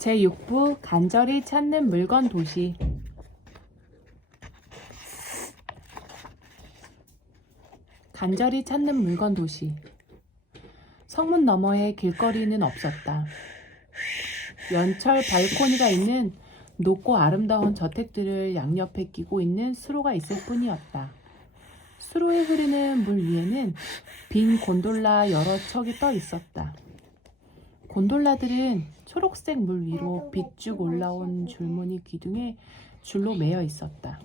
제6부 간절히 찾는 물건 도시. 간절히 찾는 물건 도시. 성문 너머에 길거리는 없었다. 연철 발코니가 있는 높고 아름다운 저택들을 양옆에 끼고 있는 수로가 있을 뿐이었다. 수로에 흐르는 물 위에는 빈 곤돌라 여러 척이 떠 있었다. 곤돌라들은 초록색 물 위로 빗쭉 올라온 줄무늬 기둥에 줄로 매여 있었다.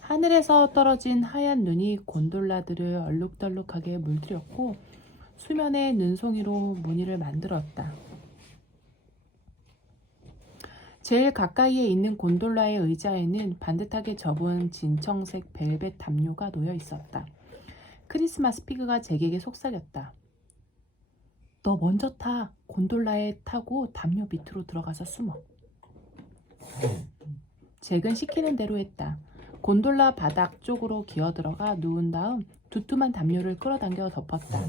하늘에서 떨어진 하얀 눈이 곤돌라들을 얼룩덜룩하게 물들였고 수면의 눈송이로 무늬를 만들었다. 제일 가까이에 있는 곤돌라의 의자에는 반듯하게 접은 진청색 벨벳 담요가 놓여 있었다. 크리스마스 피그가 잭에게 속삭였다. 너 먼저 타. 곤돌라에 타고 담요 밑으로 들어가서 숨어. 잭은 시키는 대로 했다. 곤돌라 바닥 쪽으로 기어들어가 누운 다음 두툼한 담요를 끌어당겨 덮었다.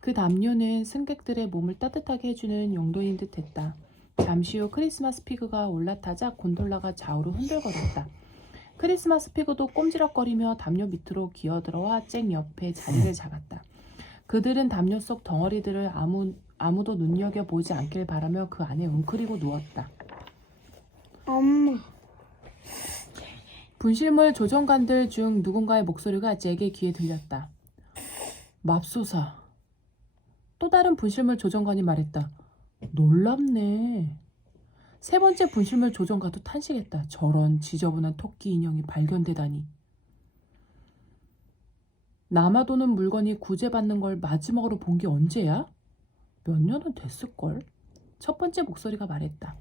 그 담요는 승객들의 몸을 따뜻하게 해주는 용도인 듯했다. 잠시 후 크리스마스 피그가 올라타자 곤돌라가 좌우로 흔들거렸다. 크리스마스 피그도 꼼지락거리며 담요 밑으로 기어들어와 잭 옆에 자리를 잡았다. 그들은 담요 속 덩어리들을 아무도 눈여겨보지 않길 바라며 그 안에 웅크리고 누웠다. 엄마. 분실물 조정관들 중 누군가의 목소리가 잭의 귀에 들렸다. 맙소사. 또 다른 분실물 조정관이 말했다. 놀랍네. 세 번째 분실물 조정관도 탄식했다. 저런 지저분한 토끼 인형이 발견되다니. 남아도는 물건이 구제받는 걸 마지막으로 본 게 언제야? 몇 년은 됐을걸? 첫 번째 목소리가 말했다.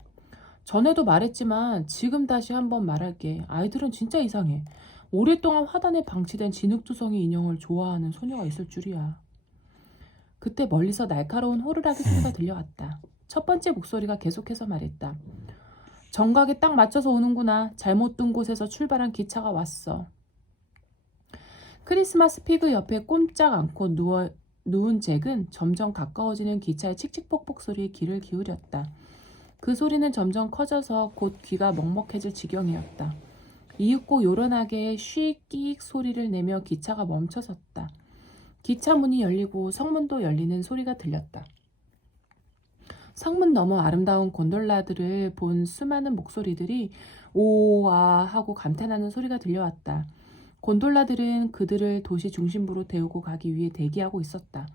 전에도 말했지만 지금 다시 한번 말할게. 아이들은 진짜 이상해. 오랫동안 화단에 방치된 진흙투성이 인형을 좋아하는 소녀가 있을 줄이야. 그때 멀리서 날카로운 호루라기 소리가 들려왔다. 첫 번째 목소리가 계속해서 말했다. 정각에 딱 맞춰서 오는구나. 잘못 둔 곳에서 출발한 기차가 왔어. 크리스마스 피그 옆에 꼼짝 않고 누운 잭은 점점 가까워지는 기차의 칙칙폭폭 소리에 귀를 기울였다. 그 소리는 점점 커져서 곧 귀가 먹먹해질 지경이었다. 이윽고 요란하게 쉬익 소리를 내며 기차가 멈춰섰다. 기차 문이 열리고 성문도 열리는 소리가 들렸다. 성문 너머 아름다운 곤돌라들을 본 수많은 목소리들이 오아 하고 감탄하는 소리가 들려왔다. 곤돌라들은 그들을 도시 중심부로 데우고 가기 위해 대기하고 있었다.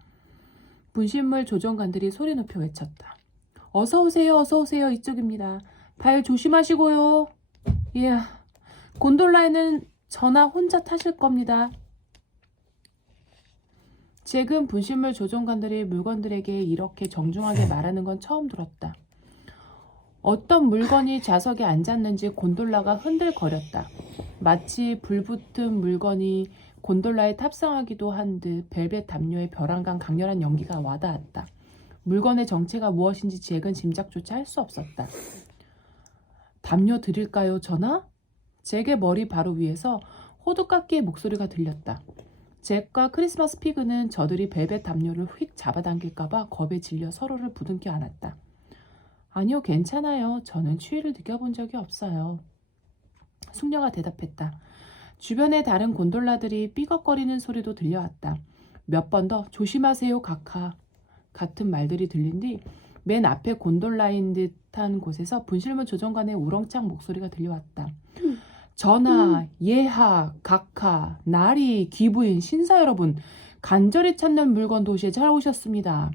분실물 조정관들이 소리 높여 외쳤다. 어서 오세요, 어서 오세요. 이쪽입니다. 발 조심하시고요. 예, 곤돌라에는 저나 혼자 타실 겁니다. 잭은 분실물 조종관들이 물건들에게 이렇게 정중하게 말하는 건 처음 들었다. 어떤 물건이 좌석에 앉았는지 곤돌라가 흔들거렸다. 마치 불붙은 물건이 곤돌라에 탑승하기도 한 듯 벨벳 담요의 벼랑간 강렬한 연기가 와닿았다. 물건의 정체가 무엇인지 잭은 짐작조차 할 수 없었다. 담요 드릴까요, 전하? 잭의 머리 바로 위에서 호두깎이의 목소리가 들렸다. 잭과 크리스마스 피그는 저들이 벨벳 담요를 휙 잡아당길까봐 겁에 질려 서로를 부둥켜 안았다. 아니요, 괜찮아요. 저는 추위를 느껴본 적이 없어요. 숙녀가 대답했다. 주변의 다른 곤돌라들이 삐걱거리는 소리도 들려왔다. 몇 번 더 조심하세요, 각하. 같은 말들이 들린 뒤 맨 앞에 곤돌라인 듯한 곳에서 분실물 조정관의 우렁찬 목소리가 들려왔다. 전하, 예하, 각하, 나리, 귀부인, 신사 여러분, 간절히 찾는 물건 도시에 잘 오셨습니다.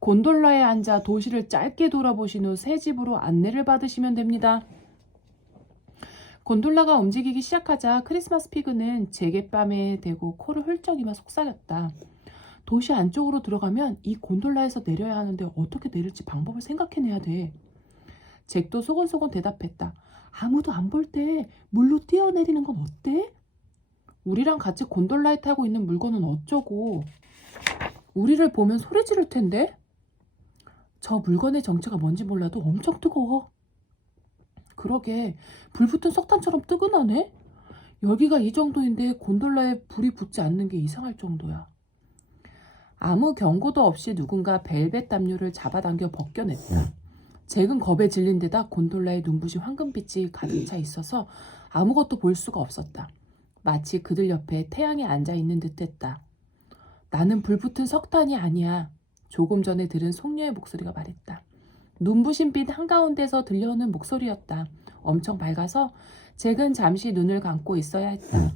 곤돌라에 앉아 도시를 짧게 돌아보신 후 새 집으로 안내를 받으시면 됩니다. 곤돌라가 움직이기 시작하자 크리스마스 피그는 제갯밤에 대고 코를 훌쩍이며 속삭였다. 도시 안쪽으로 들어가면 이 곤돌라에서 내려야 하는데 어떻게 내릴지 방법을 생각해내야 돼. 잭도 소곤소곤 대답했다. 아무도 안 볼 때 물로 뛰어내리는 건 어때? 우리랑 같이 곤돌라에 타고 있는 물건은 어쩌고? 우리를 보면 소리 지를 텐데? 저 물건의 정체가 뭔지 몰라도 엄청 뜨거워. 그러게, 불붙은 석탄처럼 뜨끈하네? 열기가 이 정도인데 곤돌라에 불이 붙지 않는 게 이상할 정도야. 아무 경고도 없이 누군가 벨벳 담요를 잡아당겨 벗겨냈다. 잭은 겁에 질린 데다 곤돌라에 눈부신 황금빛이 가득 차 있어서 아무것도 볼 수가 없었다. 마치 그들 옆에 태양이 앉아 있는 듯했다. 나는 불붙은 석탄이 아니야. 조금 전에 들은 송녀의 목소리가 말했다. 눈부신 빛 한가운데서 들려오는 목소리였다. 엄청 밝아서 잭은 잠시 눈을 감고 있어야 했다.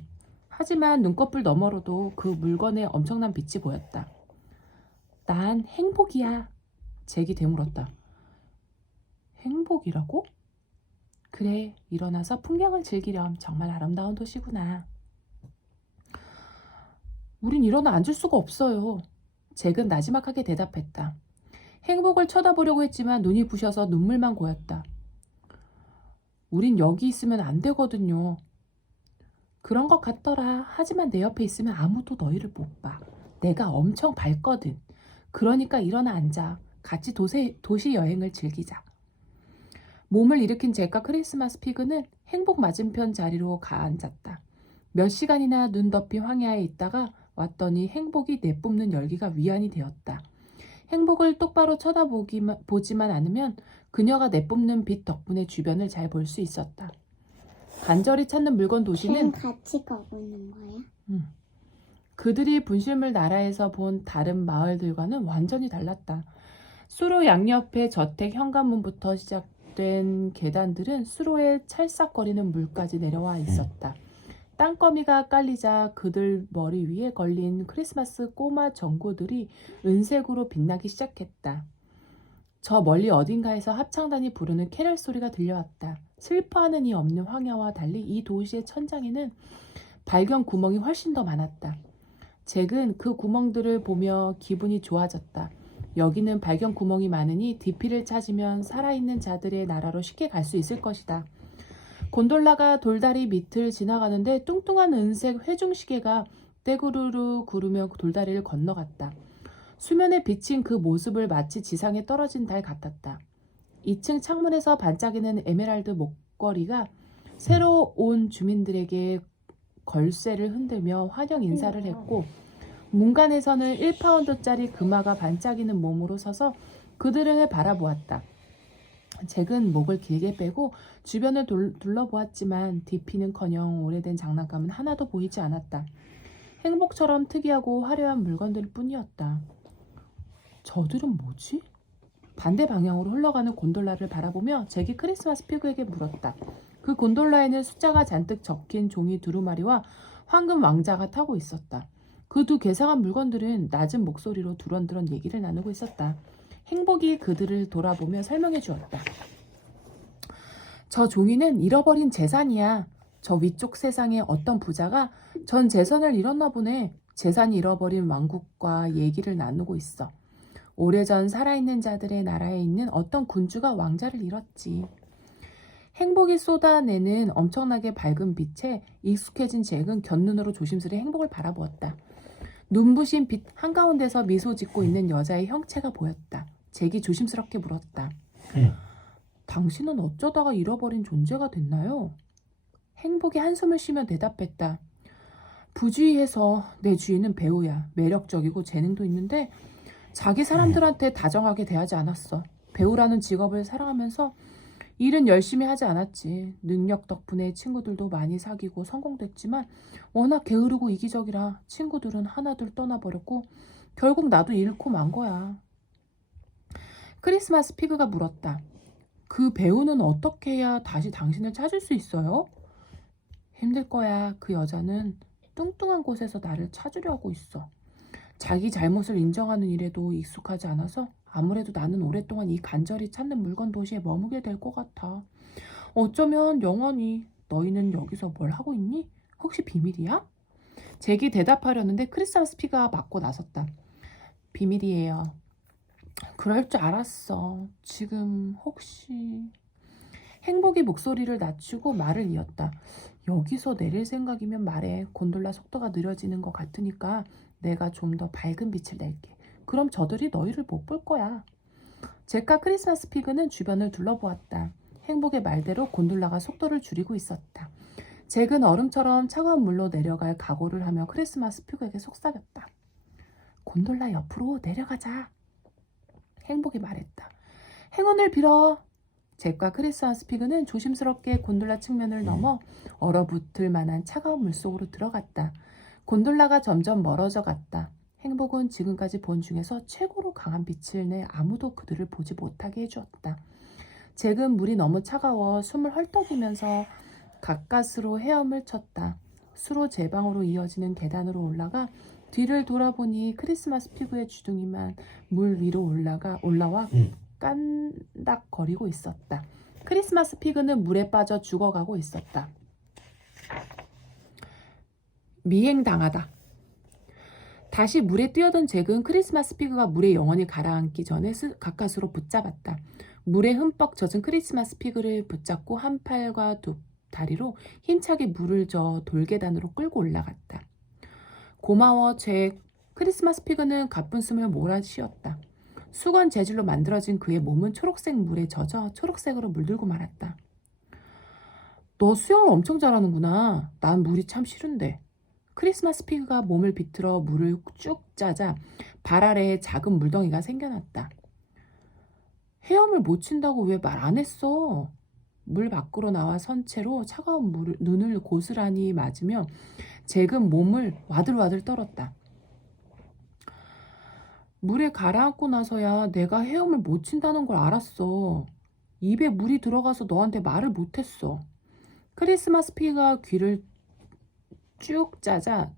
하지만 눈꺼풀 너머로도 그 물건에 엄청난 빛이 보였다. 난 행복이야. 잭이 되물었다. 행복이라고? 그래, 일어나서 풍경을 즐기렴. 정말 아름다운 도시구나. 우린 일어나 앉을 수가 없어요. 잭은 나지막하게 대답했다. 행복을 쳐다보려고 했지만 눈이 부셔서 눈물만 고였다. 우린 여기 있으면 안 되거든요. 그런 것 같더라. 하지만 내 옆에 있으면 아무도 너희를 못 봐. 내가 엄청 밝거든. 그러니까 일어나 앉아. 같이 도시 여행을 즐기자. 몸을 일으킨 잭과 크리스마스 피그는 행복 맞은편 자리로 앉았다. 몇 시간이나 눈 덮인 황야에 있다가 왔더니 행복이 내뿜는 열기가 위안이 되었다. 행복을 똑바로 보지만 않으면 그녀가 내뿜는 빛 덕분에 주변을 잘 볼 수 있었다. 간절히 찾는 물건 도시는 같이 가고 있는 거야? 그들이 분실물 나라에서 본 다른 마을들과는 완전히 달랐다. 수로 양옆에 저택 현관문부터 시작된 계단들은 수로에 찰싹거리는 물까지 내려와 있었다. 땅거미가 깔리자 그들 머리 위에 걸린 크리스마스 꼬마 전구들이 은색으로 빛나기 시작했다. 저 멀리 어딘가에서 합창단이 부르는 캐럴 소리가 들려왔다. 슬퍼하는 이 없는 황야와 달리 이 도시의 천장에는 발견 구멍이 훨씬 더 많았다. 잭은 그 구멍들을 보며 기분이 좋아졌다. 여기는 발견 구멍이 많으니 DP를 찾으면 살아있는 자들의 나라로 쉽게 갈 수 있을 것이다. 곤돌라가 돌다리 밑을 지나가는데 뚱뚱한 은색 회중시계가 떼구르르 구르며 돌다리를 건너갔다. 수면에 비친 그 모습을 마치 지상에 떨어진 달 같았다. 2층 창문에서 반짝이는 에메랄드 목걸이가 새로 온 주민들에게 걸쇠를 흔들며 환영 인사를 했고 문간에서는 1파운드짜리 금화가 반짝이는 몸으로 서서 그들을 바라보았다. 잭은 목을 길게 빼고 주변을 둘러보았지만 DP는커녕 오래된 장난감은 하나도 보이지 않았다. 행복처럼 특이하고 화려한 물건들 뿐이었다. 저들은 뭐지? 반대 방향으로 흘러가는 곤돌라를 바라보며 잭이 크리스마스 피그에게 물었다. 그 곤돌라에는 숫자가 잔뜩 적힌 종이 두루마리와 황금 왕자가 타고 있었다. 그 두 괴상한 물건들은 낮은 목소리로 두런두런 얘기를 나누고 있었다. 행복이 그들을 돌아보며 설명해 주었다. 저 종이는 잃어버린 재산이야. 저 위쪽 세상에 어떤 부자가 전 재산을 잃었나 보네. 재산이 잃어버린 왕국과 얘기를 나누고 있어. 오래전 살아있는 자들의 나라에 있는 어떤 군주가 왕자를 잃었지. 행복이 쏟아내는 엄청나게 밝은 빛에 익숙해진 잭은 곁눈으로 조심스레 행복을 바라보았다. 눈부신 빛 한가운데서 미소 짓고 있는 여자의 형체가 보였다. 잭이 조심스럽게 물었다. 당신은 어쩌다가 잃어버린 존재가 됐나요? 행복이 한숨을 쉬며 대답했다. 부주의해서 내 주인은 배우야. 매력적이고 재능도 있는데 자기 사람들한테 다정하게 대하지 않았어. 배우라는 직업을 사랑하면서 일은 열심히 하지 않았지. 능력 덕분에 친구들도 많이 사귀고 성공됐지만 워낙 게으르고 이기적이라 친구들은 하나둘 떠나버렸고 결국 나도 잃고 만 거야. 크리스마스 피그가 물었다. 그 배우는 어떻게 해야 다시 당신을 찾을 수 있어요? 힘들 거야. 그 여자는 뚱뚱한 곳에서 나를 찾으려 하고 있어. 자기 잘못을 인정하는 일에도 익숙하지 않아서 아무래도 나는 오랫동안 이 간절히 찾는 물건 도시에 머무게 될 것 같아. 어쩌면 영원히. 너희는 여기서 뭘 하고 있니? 혹시 비밀이야? 잭이 대답하려는데 크리스마스 피가 맞고 나섰다. 비밀이에요. 그럴 줄 알았어. 지금 혹시... 행복이 목소리를 낮추고 말을 이었다. 여기서 내릴 생각이면 말해. 곤돌라 속도가 느려지는 것 같으니까 내가 좀 더 밝은 빛을 낼게. 그럼 저들이 너희를 못 볼 거야. 잭과 크리스마스 피그는 주변을 둘러보았다. 행복의 말대로 곤돌라가 속도를 줄이고 있었다. 잭은 얼음처럼 차가운 물로 내려갈 각오를 하며 크리스마스 피그에게 속삭였다. 곤돌라 옆으로 내려가자. 행복이 말했다. 행운을 빌어. 잭과 크리스마스 피그는 조심스럽게 곤돌라 측면을 넘어 얼어붙을 만한 차가운 물속으로 들어갔다. 곤돌라가 점점 멀어져 갔다. 행복은 지금까지 본 중에서 최고로 강한 빛을 내 아무도 그들을 보지 못하게 해주었다. 잭은 물이 너무 차가워 숨을 헐떡이면서 가까스로 헤엄을 쳤다. 수로 제 방으로 이어지는 계단으로 올라가 뒤를 돌아보니 크리스마스 피그의 주둥이만 물 위로 올라와 깐닥거리고 있었다. 크리스마스 피그는 물에 빠져 죽어가고 있었다. 미행당하다. 다시 물에 뛰어든 잭은 크리스마스 피그가 물에 영원히 가라앉기 전에 가까스로 붙잡았다. 물에 흠뻑 젖은 크리스마스 피그를 붙잡고 한 팔과 두 다리로 힘차게 물을 저어 돌계단으로 끌고 올라갔다. 고마워, 잭. 크리스마스 피그는 가쁜 숨을 몰아쉬었다. 수건 재질로 만들어진 그의 몸은 초록색 물에 젖어 초록색으로 물들고 말았다. 너 수영을 엄청 잘하는구나. 난 물이 참 싫은데. 크리스마스 피그가 몸을 비틀어 물을 쭉 짜자 발 아래에 작은 물덩이가 생겨났다. 헤엄을 못 친다고 왜 말 안 했어? 물 밖으로 나와 선 채로 차가운 눈을 고스란히 맞으며 잭은 몸을 와들와들 떨었다. 물에 가라앉고 나서야 내가 헤엄을 못 친다는 걸 알았어. 입에 물이 들어가서 너한테 말을 못했어. 크리스마스 피그가 귀를 쭉 짜자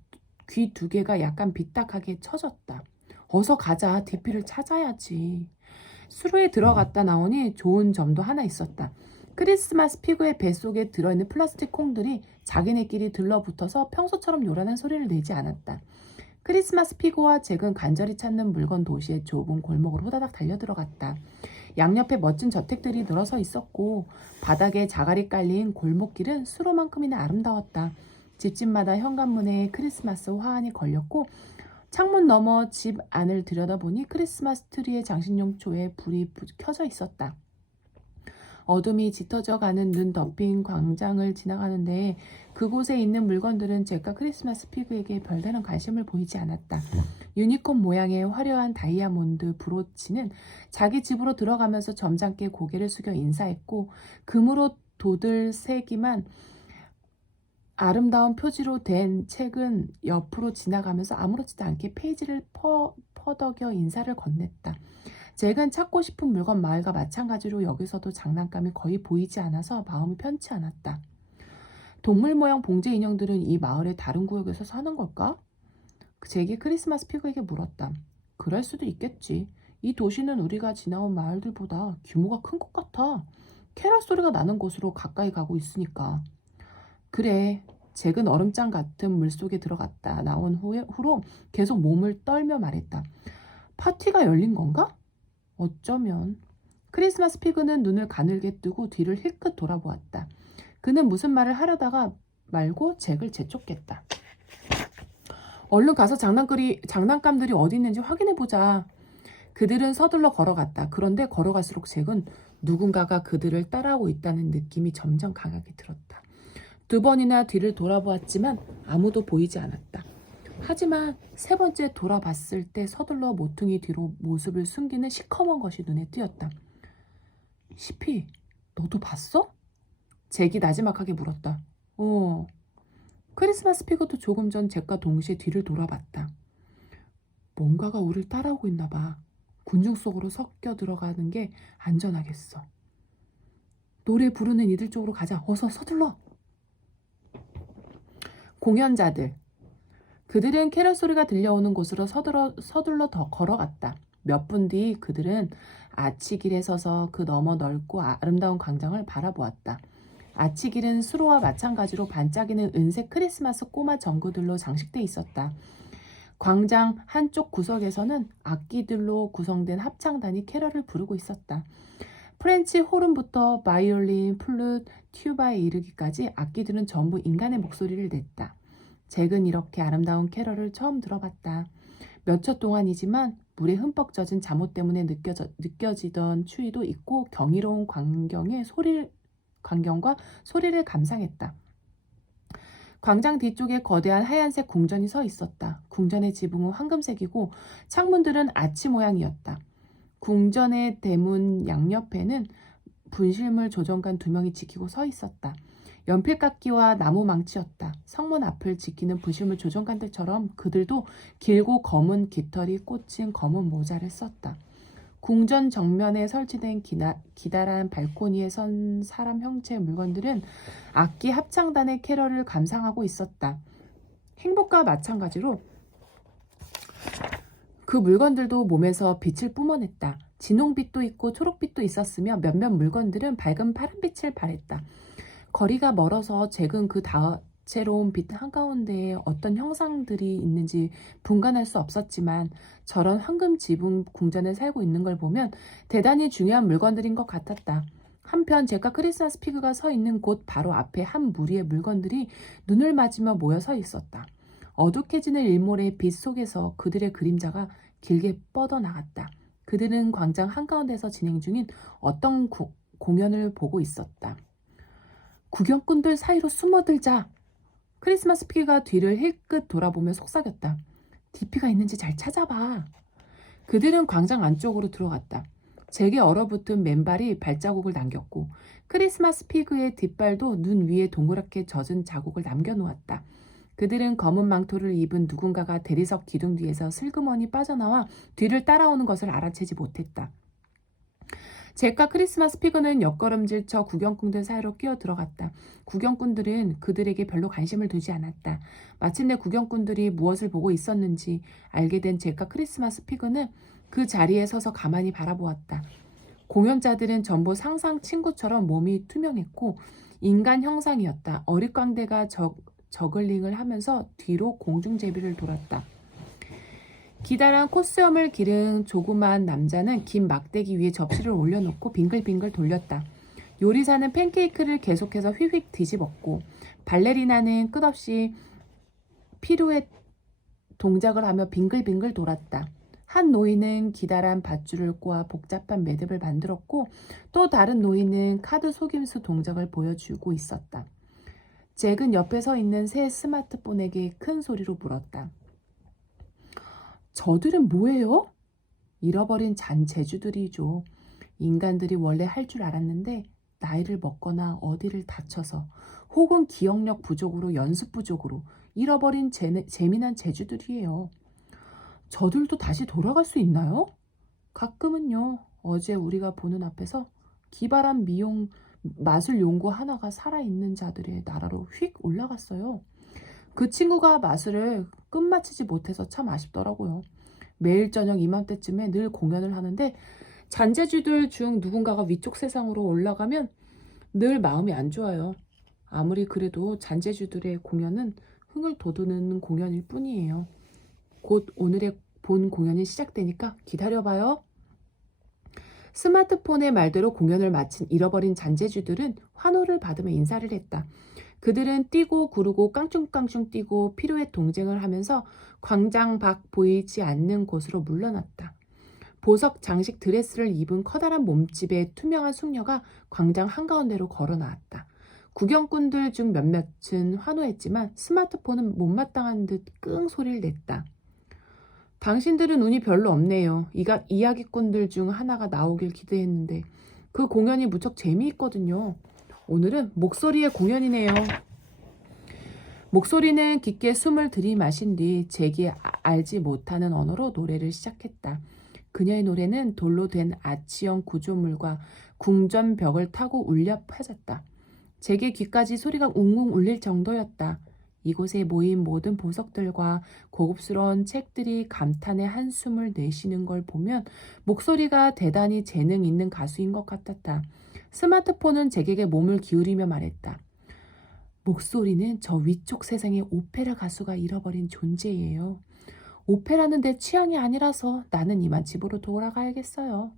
귀 두 개가 약간 삐딱하게 처졌다. 어서 가자. DP를 찾아야지. 수로에 들어갔다 나오니 좋은 점도 하나 있었다. 크리스마스 피그의 뱃속에 들어있는 플라스틱 콩들이 자기네끼리 들러붙어서 평소처럼 요란한 소리를 내지 않았다. 크리스마스 피그와 잭은 간절히 찾는 물건 도시의 좁은 골목으로 후다닥 달려들어갔다. 양옆에 멋진 저택들이 늘어서 있었고 바닥에 자갈이 깔린 골목길은 수로만큼이나 아름다웠다. 집집마다 현관문에 크리스마스 화환이 걸렸고 창문 너머 집 안을 들여다보니 크리스마스 트리의 장식용 초에 불이 켜져 있었다. 어둠이 짙어져 가는 눈 덮인 광장을 지나가는데 그곳에 있는 물건들은 잭과 크리스마스 피그에게 별다른 관심을 보이지 않았다. 유니콘 모양의 화려한 다이아몬드 브로치는 자기 집으로 들어가면서 점잖게 고개를 숙여 인사했고 금으로 도들새기만 아름다운 표지로 된 책은 옆으로 지나가면서 아무렇지도 않게 페이지를 퍼덕여 인사를 건넸다. 잭은 찾고 싶은 물건 마을과 마찬가지로 여기서도 장난감이 거의 보이지 않아서 마음이 편치 않았다. 동물 모양 봉제 인형들은 이 마을의 다른 구역에서 사는 걸까? 잭이 크리스마스 피그에게 물었다. 그럴 수도 있겠지. 이 도시는 우리가 지나온 마을들보다 규모가 큰 것 같아. 캐럴 소리가 나는 곳으로 가까이 가고 있으니까. 그래. 잭은 얼음장 같은 물속에 들어갔다 나온 후로 계속 몸을 떨며 말했다. 파티가 열린 건가? 어쩌면. 크리스마스 피그는 눈을 가늘게 뜨고 뒤를 힐끗 돌아보았다. 그는 무슨 말을 하려다가 말고 잭을 재촉했다. 얼른 가서 장난감들이 어디 있는지 확인해보자. 그들은 서둘러 걸어갔다. 그런데 걸어갈수록 잭은 누군가가 그들을 따라오고 있다는 느낌이 점점 강하게 들었다. 두 번이나 뒤를 돌아보았지만 아무도 보이지 않았다. 하지만 세 번째 돌아봤을 때 서둘러 모퉁이 뒤로 모습을 숨기는 시커먼 것이 눈에 띄었다. 시피, 너도 봤어? 잭이 나지막하게 물었다. 크리스마스 피그도 조금 전 잭과 동시에 뒤를 돌아봤다. 뭔가가 우릴 따라오고 있나 봐. 군중 속으로 섞여 들어가는 게 안전하겠어. 노래 부르는 이들 쪽으로 가자. 어서 서둘러. 공연자들. 그들은 캐럴 소리가 들려오는 곳으로 서둘러 더 걸어갔다. 몇 분 뒤 그들은 아치길에 서서 그 너머 넓고 아름다운 광장을 바라보았다. 아치길은 수로와 마찬가지로 반짝이는 은색 크리스마스 꼬마 전구들로 장식돼 있었다. 광장 한쪽 구석에서는 악기들로 구성된 합창단이 캐럴을 부르고 있었다. 프렌치 호른부터 바이올린, 플룻, 튜바에 이르기까지 악기들은 전부 인간의 목소리를 냈다. 잭은 이렇게 아름다운 캐럴을 처음 들어봤다. 몇 초 동안이지만 물에 흠뻑 젖은 잠옷 때문에 느껴지던 추위도 있고 경이로운 광경과 소리를 감상했다. 광장 뒤쪽에 거대한 하얀색 궁전이 서 있었다. 궁전의 지붕은 황금색이고 창문들은 아치 모양이었다. 궁전의 대문 양옆에는 분실물 조정관 2명이 지키고 서 있었다. 연필깎이와 나무 망치였다. 성문 앞을 지키는 분실물 조정관들처럼 그들도 길고 검은 깃털이 꽂힌 검은 모자를 썼다. 궁전 정면에 설치된 기다란 발코니에 선 사람 형체의 물건들은 악기 합창단의 캐럴을 감상하고 있었다. 행복과 마찬가지로 그 물건들도 몸에서 빛을 뿜어냈다. 진홍빛도 있고 초록빛도 있었으며 몇몇 물건들은 밝은 파란빛을 발했다. 거리가 멀어서 잭은 그 다채로운 빛 한가운데에 어떤 형상들이 있는지 분간할 수 없었지만 저런 황금 지붕 궁전에 살고 있는 걸 보면 대단히 중요한 물건들인 것 같았다. 한편 잭과 크리스마스 피그가 서 있는 곳 바로 앞에 한 무리의 물건들이 눈을 맞으며 모여 서 있었다. 어둑해지는 일몰의 빛 속에서 그들의 그림자가 길게 뻗어나갔다. 그들은 광장 한가운데서 진행 중인 어떤 공연을 보고 있었다. 구경꾼들 사이로 숨어들자. 크리스마스 피그가 뒤를 힐끗 돌아보며 속삭였다. DP가 있는지 잘 찾아봐. 그들은 광장 안쪽으로 들어갔다. 잭에 얼어붙은 맨발이 발자국을 남겼고 크리스마스 피그의 뒷발도 눈 위에 동그랗게 젖은 자국을 남겨놓았다. 그들은 검은 망토를 입은 누군가가 대리석 기둥 뒤에서 슬그머니 빠져나와 뒤를 따라오는 것을 알아채지 못했다. 잭과 크리스마스 피그는 옆걸음질쳐 구경꾼들 사이로 끼어 들어갔다. 구경꾼들은 그들에게 별로 관심을 두지 않았다. 마침내 구경꾼들이 무엇을 보고 있었는지 알게 된 잭과 크리스마스 피그는 그 자리에 서서 가만히 바라보았다. 공연자들은 전부 상상 친구처럼 몸이 투명했고 인간 형상이었다. 어릿광대가 저글링을 하면서 뒤로 공중제비를 돌았다. 기다란 콧수염을 기른 조그만 남자는 긴 막대기 위에 접시를 올려놓고 빙글빙글 돌렸다. 요리사는 팬케이크를 계속해서 휙휙 뒤집었고 발레리나는 끝없이 피루엣 동작을 하며 빙글빙글 돌았다. 한 노인은 기다란 밧줄을 꼬아 복잡한 매듭을 만들었고 또 다른 노인은 카드 속임수 동작을 보여주고 있었다. 잭은 옆에 서 있는 새 스마트폰에게 큰 소리로 물었다. 저들은 뭐예요? 잃어버린 잔재주들이죠. 인간들이 원래 할 줄 알았는데 나이를 먹거나 어디를 다쳐서 혹은 기억력 부족으로 연습 부족으로 잃어버린 재미난 재주들이에요. 저들도 다시 돌아갈 수 있나요? 가끔은요. 어제 우리가 보는 앞에서 기발한 마술 용구 하나가 살아있는 자들의 나라로 휙 올라갔어요. 그 친구가 마술을 끝마치지 못해서 참 아쉽더라고요. 매일 저녁 이맘때쯤에 늘 공연을 하는데 잔재주들 중 누군가가 위쪽 세상으로 올라가면 늘 마음이 안 좋아요. 아무리 그래도 잔재주들의 공연은 흥을 돋우는 공연일 뿐이에요. 곧 오늘의 본 공연이 시작되니까 기다려봐요. 스마트폰의 말대로 공연을 마친 잃어버린 잔재주들은 환호를 받으며 인사를 했다. 그들은 뛰고 구르고 깡충깡충 뛰고 피루엣 동쟁을 하면서 광장 밖 보이지 않는 곳으로 물러났다. 보석 장식 드레스를 입은 커다란 몸집의 투명한 숙녀가 광장 한가운데로 걸어 나왔다. 구경꾼들 중 몇몇은 환호했지만 스마트폰은 못마땅한 듯 끙 소리를 냈다. 당신들은 운이 별로 없네요. 이야기꾼들 중 하나가 나오길 기대했는데 그 공연이 무척 재미있거든요. 오늘은 목소리의 공연이네요. 목소리는 깊게 숨을 들이마신 뒤 잭이 알지 못하는 언어로 노래를 시작했다. 그녀의 노래는 돌로 된 아치형 구조물과 궁전 벽을 타고 울려 퍼졌다. 잭의 귀까지 소리가 웅웅 울릴 정도였다. 이곳에 모인 모든 보석들과 고급스러운 책들이 감탄의 한숨을 내쉬는 걸 보면 목소리가 대단히 재능 있는 가수인 것 같았다. 스마트폰은 잭에게 몸을 기울이며 말했다. 목소리는 저 위쪽 세상의 오페라 가수가 잃어버린 존재예요. 오페라는 내 취향이 아니라서 나는 이만 집으로 돌아가야겠어요.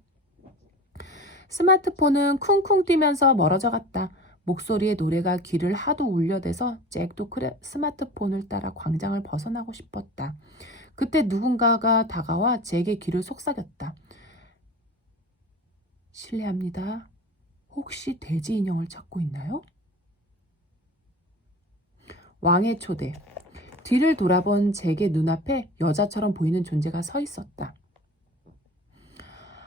스마트폰은 쿵쿵 뛰면서 멀어져 갔다. 목소리의 노래가 귀를 하도 울려대서 잭도 스마트폰을 따라 광장을 벗어나고 싶었다. 그때 누군가가 다가와 잭의 귀를 속삭였다. 실례합니다. 혹시 돼지 인형을 찾고 있나요? 왕의 초대. 뒤를 돌아본 잭의 눈앞에 여자처럼 보이는 존재가 서 있었다.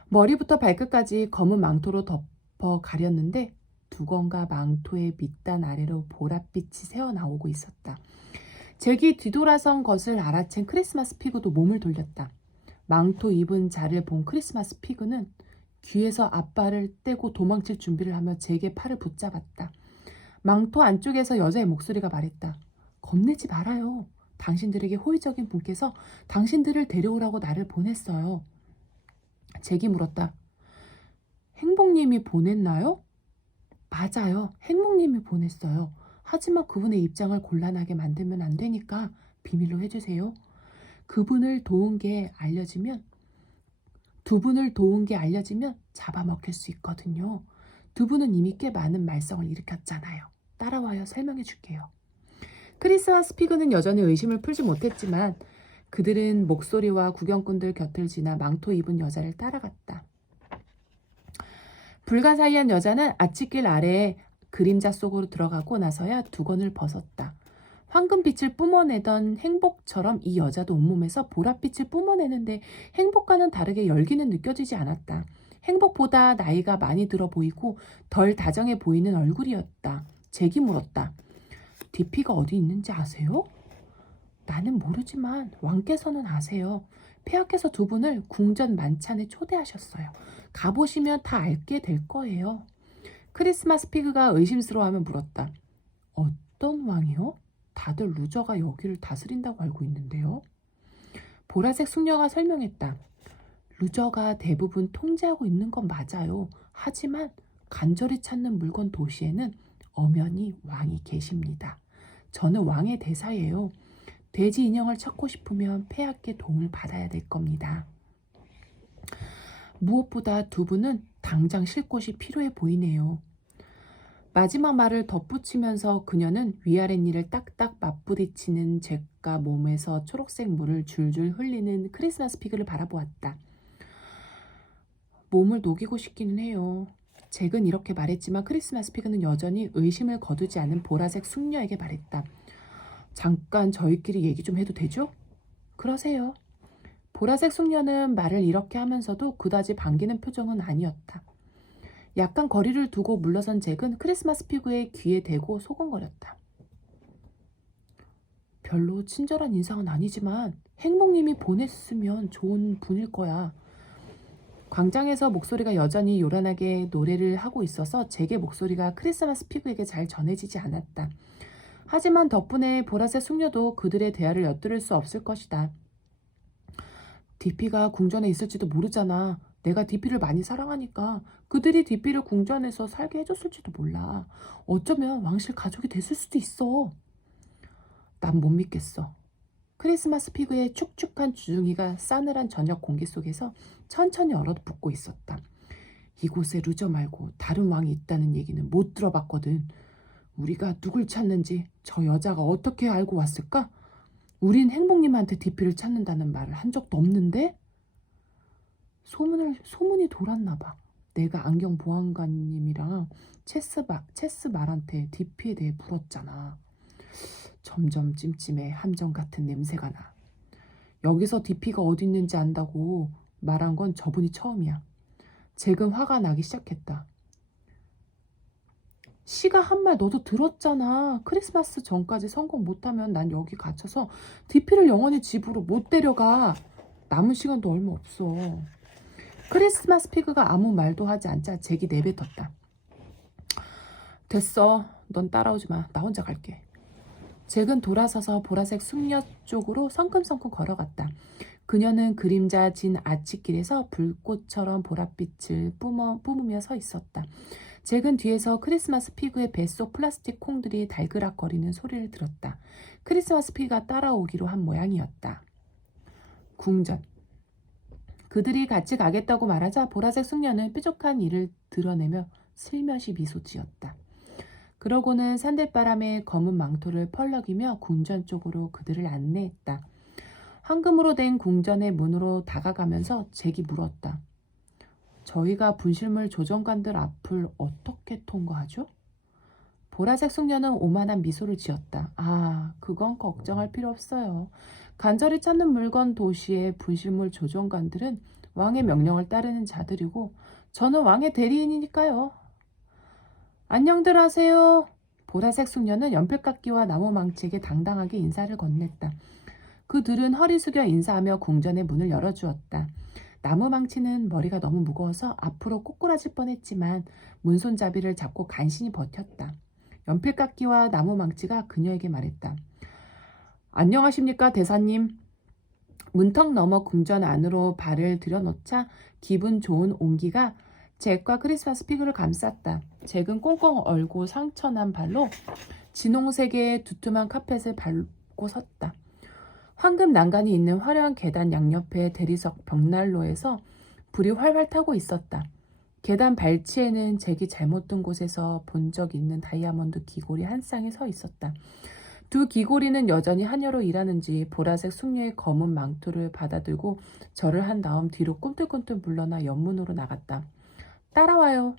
머리부터 발끝까지 검은 망토로 덮어 가렸는데 두건과 망토의 밑단 아래로 보랏빛이 새어나오고 있었다. 잭이 뒤돌아선 것을 알아챈 크리스마스 피그도 몸을 돌렸다. 망토 입은 자를 본 크리스마스 피그는 귀에서 앞발을 떼고 도망칠 준비를 하며 잭의 팔을 붙잡았다. 망토 안쪽에서 여자의 목소리가 말했다. 겁내지 말아요. 당신들에게 호의적인 분께서 당신들을 데려오라고 나를 보냈어요. 잭이 물었다. 행복님이 보냈나요? 맞아요. 행복님이 보냈어요. 하지만 그분의 입장을 곤란하게 만들면 안 되니까 비밀로 해주세요. 두 분을 도운 게 알려지면 잡아먹힐 수 있거든요. 두 분은 이미 꽤 많은 말썽을 일으켰잖아요. 따라와요. 설명해 줄게요. 크리스마스 피그는 여전히 의심을 풀지 못했지만 그들은 목소리와 구경꾼들 곁을 지나 망토 입은 여자를 따라갔다. 불가사의한 여자는 아치길 아래에 그림자 속으로 들어가고 나서야 두건을 벗었다. 황금빛을 뿜어내던 행복처럼 이 여자도 온몸에서 보랏빛을 뿜어내는데 행복과는 다르게 열기는 느껴지지 않았다. 행복보다 나이가 많이 들어 보이고 덜 다정해 보이는 얼굴이었다. 잭이 물었다. 디피가 어디 있는지 아세요? 나는 모르지만 왕께서는 아세요. 폐하께서 두 분을 궁전 만찬에 초대하셨어요. 가보시면 다 알게 될 거예요. 크리스마스 피그가 의심스러워하며 물었다. 어떤 왕이요? 다들 루저가 여기를 다스린다고 알고 있는데요. 보라색 숙녀가 설명했다. 루저가 대부분 통제하고 있는 건 맞아요. 하지만 간절히 찾는 물건 도시에는 엄연히 왕이 계십니다. 저는 왕의 대사예요. 돼지 인형을 찾고 싶으면 폐하께 도움을 받아야 될 겁니다. 무엇보다 두 분은 당장 쉴 곳이 필요해 보이네요. 마지막 말을 덧붙이면서 그녀는 위아랫니를 딱딱 맞부딪히는 잭과 몸에서 초록색 물을 줄줄 흘리는 크리스마스 피그를 바라보았다. 몸을 녹이고 싶기는 해요. 잭은 이렇게 말했지만 크리스마스 피그는 여전히 의심을 거두지 않은 보라색 숙녀에게 말했다. 잠깐 저희끼리 얘기 좀 해도 되죠? 그러세요. 보라색 숙녀는 말을 이렇게 하면서도 그다지 반기는 표정은 아니었다. 약간 거리를 두고 물러선 잭은 크리스마스 피그의 귀에 대고 소곤거렸다. 별로 친절한 인상은 아니지만 행복님이 보냈으면 좋은 분일 거야. 광장에서 목소리가 여전히 요란하게 노래를 하고 있어서 잭의 목소리가 크리스마스 피그에게 잘 전해지지 않았다. 하지만 덕분에 보라색 숙녀도 그들의 대화를 엿들을 수 없을 것이다. 디피가 궁전에 있을지도 모르잖아. 내가 디피를 많이 사랑하니까 그들이 디피를 궁전에서 살게 해줬을지도 몰라. 어쩌면 왕실 가족이 됐을 수도 있어. 난 못 믿겠어. 크리스마스 피그의 축축한 주둥이가 싸늘한 저녁 공기 속에서 천천히 얼어붙고 있었다. 이곳에 루저 말고 다른 왕이 있다는 얘기는 못 들어봤거든. 우리가 누굴 찾는지 저 여자가 어떻게 알고 왔을까? 우린 행복님한테 디피를 찾는다는 말을 한 적도 없는데? 소문이 돌았나 봐. 내가 안경 보안관님이랑 체스 말한테 디피에 대해 물었잖아. 점점 찜찜해. 함정 같은 냄새가 나. 여기서 디피가 어디 있는지 안다고 말한 건 저분이 처음이야. 잭은 화가 나기 시작했다. 시가 한 말 너도 들었잖아. 크리스마스 전까지 성공 못하면 난 여기 갇혀서 디피를 영원히 집으로 못 데려가. 남은 시간도 얼마 없어. 크리스마스 피그가 아무 말도 하지 않자 잭이 내뱉었다. 됐어. 넌 따라오지 마. 나 혼자 갈게. 잭은 돌아서서 보라색 숙녀 쪽으로 성큼성큼 걸어갔다. 그녀는 그림자 진 아치길에서 불꽃처럼 보랏빛을 뿜으며 서 있었다. 잭은 뒤에서 크리스마스 피그의 뱃속 플라스틱 콩들이 달그락거리는 소리를 들었다. 크리스마스 피그가 따라오기로 한 모양이었다. 궁전. 그들이 같이 가겠다고 말하자 보라색 숙녀는 뾰족한 이를 드러내며 슬며시 미소 지었다. 그러고는 산들바람에 검은 망토를 펄럭이며 궁전 쪽으로 그들을 안내했다. 황금으로 된 궁전의 문으로 다가가면서 잭이 물었다. 저희가 분실물 조정관들 앞을 어떻게 통과하죠? 보라색 숙녀는 오만한 미소를 지었다. 아, 그건 걱정할 필요 없어요. 간절히 찾는 물건 도시의 분실물 조정관들은 왕의 명령을 따르는 자들이고 저는 왕의 대리인이니까요. 안녕들 하세요. 보라색 숙녀는 연필깎이와 나무망치에게 당당하게 인사를 건넸다. 그들은 허리 숙여 인사하며 궁전의 문을 열어주었다. 나무망치는 머리가 너무 무거워서 앞으로 꼬꾸라질 뻔했지만 문손잡이를 잡고 간신히 버텼다. 연필깎이와 나무망치가 그녀에게 말했다. 안녕하십니까 대사님. 문턱 너머 궁전 안으로 발을 들여놓자 기분 좋은 온기가 잭과 크리스마스 피그를 감쌌다. 잭은 꽁꽁 얼고 상처난 발로 진홍색의 두툼한 카펫을 밟고 섰다. 황금 난간이 있는 화려한 계단 양옆의 대리석 벽난로에서 불이 활활 타고 있었다. 계단 발치에는 잭이 잘못 둔 곳에서 본 적 있는 다이아몬드 귀걸이 한 쌍이 서 있었다. 두 귀고리는 여전히 하녀로 일하는지 보라색 숙녀의 검은 망토를 받아들고 절을 한 다음 뒤로 꿈틀꿈틀 물러나 연문으로 나갔다. 따라와요.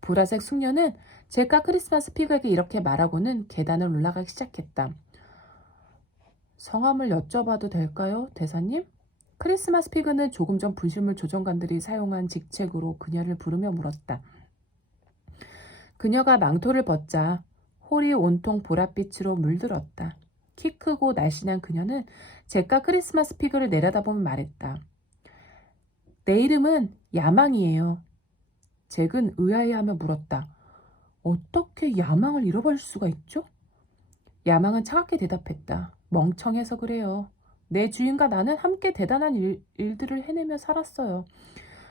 보라색 숙녀는 잭과 크리스마스 피그에게 이렇게 말하고는 계단을 올라가기 시작했다. 성함을 여쭤봐도 될까요, 대사님? 크리스마스 피그는 조금 전 분실물 조정관들이 사용한 직책으로 그녀를 부르며 물었다. 그녀가 망토를 벗자 홀이 온통 보랏빛으로 물들었다. 키 크고 날씬한 그녀는 잭과 크리스마스 피그를 내려다보며 말했다. 내 이름은 야망이에요. 잭은 의아해하며 물었다. 어떻게 야망을 잃어버릴 수가 있죠? 야망은 차갑게 대답했다. 멍청해서 그래요. 내 주인과 나는 함께 대단한 일들을 해내며 살았어요.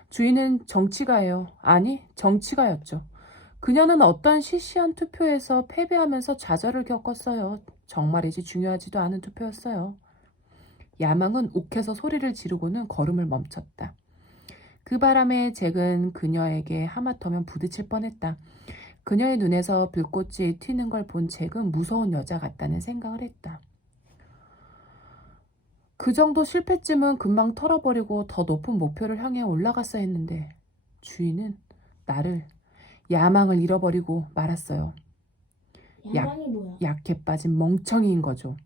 주인은 정치가예요. 아니, 정치가였죠. 그녀는 어떤 시시한 투표에서 패배하면서 좌절을 겪었어요. 정말이지 중요하지도 않은 투표였어요. 야망은 욱해서 소리를 지르고는 걸음을 멈췄다. 그 바람에 잭은 그녀에게 하마터면 부딪힐 뻔했다. 그녀의 눈에서 불꽃이 튀는 걸 본 잭은 무서운 여자 같다는 생각을 했다. 그 정도 실패쯤은 금방 털어버리고 더 높은 목표를 향해 올라갔어야 했는데 주인은 나를 야망을 잃어버리고 말았어요. 야망이 뭐야? 약해 빠진 멍청이인 거죠.